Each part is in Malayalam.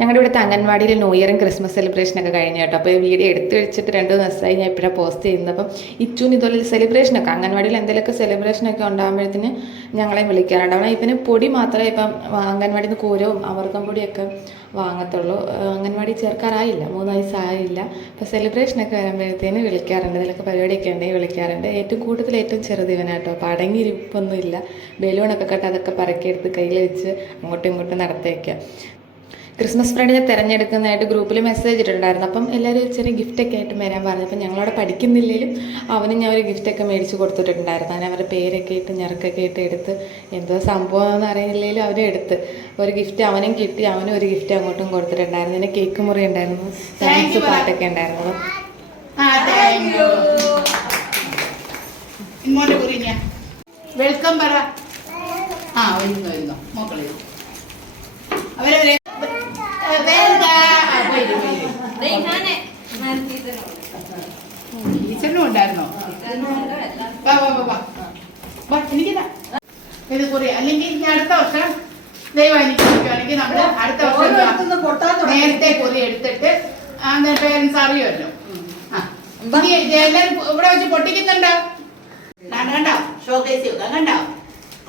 ഞങ്ങളുടെ ഇവിടുത്തെ അംഗൻവാടിയിൽ ന്യൂ ഇയറും ക്രിസ്മസ് സെലിബ്രേഷനൊക്കെ കഴിഞ്ഞു കേട്ടോ. അപ്പോൾ ഈ വീഡിയോ എടുത്ത് വെച്ചിട്ട് 2 ദിവസമായി ഞാൻ ഇപ്പോഴാണ് പോസ്റ്റ് ചെയ്യുന്നത്. അപ്പം ഇച്ചുവിന് ഇതുപോലെ സെലിബ്രേഷനൊക്കെ അംഗൻവാടിയിൽ എന്തെങ്കിലുമൊക്കെ സെലിബ്രേഷനൊക്കെ ഉണ്ടാകുമ്പോഴത്തേന് ഞങ്ങളെ വിളിക്കാറുണ്ട്. അവിടെ ഇപ്പം പൊടി മാത്രമേ ഇപ്പം അംഗൻവാടിയിൽ നിന്ന് കൂരവും അമൃതം പൊടിയൊക്കെ വാങ്ങത്തുള്ളൂ. അംഗൻവാടി ചേർക്കാറായില്ല, 3 വയസ്സായില്ല. അപ്പോൾ സെലിബ്രേഷനൊക്കെ വരുമ്പോഴത്തേന് വിളിക്കാറുണ്ട്. ഇതിലൊക്കെ പരിപാടിയൊക്കെ ഉണ്ടെങ്കിൽ വിളിക്കാറുണ്ട്. ഏറ്റവും ചെറുത് ഇവനാട്ടോ. അപ്പോൾ അടങ്ങിയിരിപ്പൊന്നുമില്ല. ബലൂണൊക്കെ കട്ട് അതൊക്കെ പറക്കിയെടുത്ത് കയ്യിൽ വെച്ച് അങ്ങോട്ടും ഇങ്ങോട്ടും നടത്തിയേക്കാം. ക്രിസ്മസ് ഫ്രണ്ടിനെ തിരഞ്ഞെടുക്കുന്നതായിട്ട് ഗ്രൂപ്പിൽ മെസ്സേജ് ഇട്ടിട്ടുണ്ടായിരുന്നു. അപ്പം എല്ലാവരും ചെറിയ ഗിഫ്റ്റൊക്കെ ആയിട്ട് വരാൻ പറഞ്ഞു. അപ്പം ഞങ്ങളവിടെ പഠിക്കുന്നില്ലെങ്കിലും അവനും ഞാൻ ഒരു ഗിഫ്റ്റൊക്കെ മേടിച്ച് കൊടുത്തിട്ടുണ്ടായിരുന്നു. അങ്ങനെ അവരുടെ പേരൊക്കെ ഇട്ട് ഞെറുക്കൊക്കെ ഇട്ട് എടുത്ത് എന്തോ സംഭവം എന്ന് അറിയില്ലെങ്കിലും അവരും എടുത്ത് ഒരു ഗിഫ്റ്റ് അവനും കിട്ടി. അവനും ഒരു ഗിഫ്റ്റ് അങ്ങോട്ടും കൊടുത്തിട്ടുണ്ടായിരുന്നു. പിന്നെ കേക്ക് മുറി ഉണ്ടായിരുന്നു, ഡാൻസ് പാട്ടൊക്കെ ഉണ്ടായിരുന്നു. വെൽക്കം പറ. വരുന്നു മക്കളെ അവരെ ടീച്ചറിനും ഉണ്ടായിരുന്നോ? എനിക്കിതാ ഇത് കുറി. അല്ലെങ്കിൽ ഇനി അടുത്ത വർഷം ദൈവം അനുഗ്രഹിക്കുകയാണെങ്കിൽ നമ്മൾ അടുത്ത വർഷം നേരത്തെ കുറി എടുത്തിട്ട് പേരൻസ് അറിയുമല്ലോ. എല്ലാവരും ഇവിടെ വെച്ച് പൊട്ടിക്കുന്നുണ്ടോ? കണ്ടോ? ഷോക്കേസ് വെക്കാം. കണ്ടോ?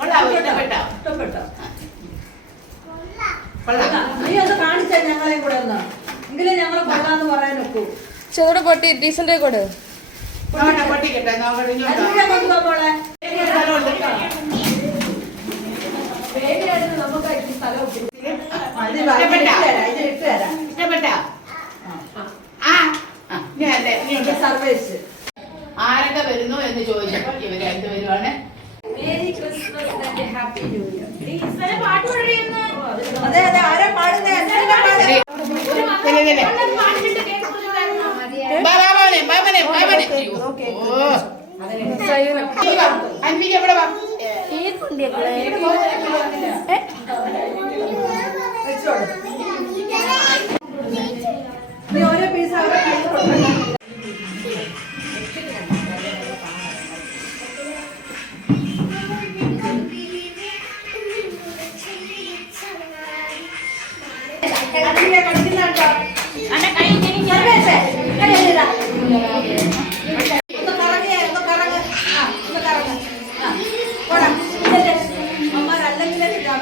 കൊള്ളാവോ? ഇഷ്ടപ്പെട്ടോ? ചോറ് പൊട്ടി ഡീസന്റെ കൂടെ പൊട്ടിക്കട്ടെ. ആരൊക്കെ വരുന്നു എന്ന് ചോദിച്ചപ്പോൾ ഇവര് 2 പേരുമാണ്. അൻവിക്ക് എവിടെ വാ? ഓരോ പീസ്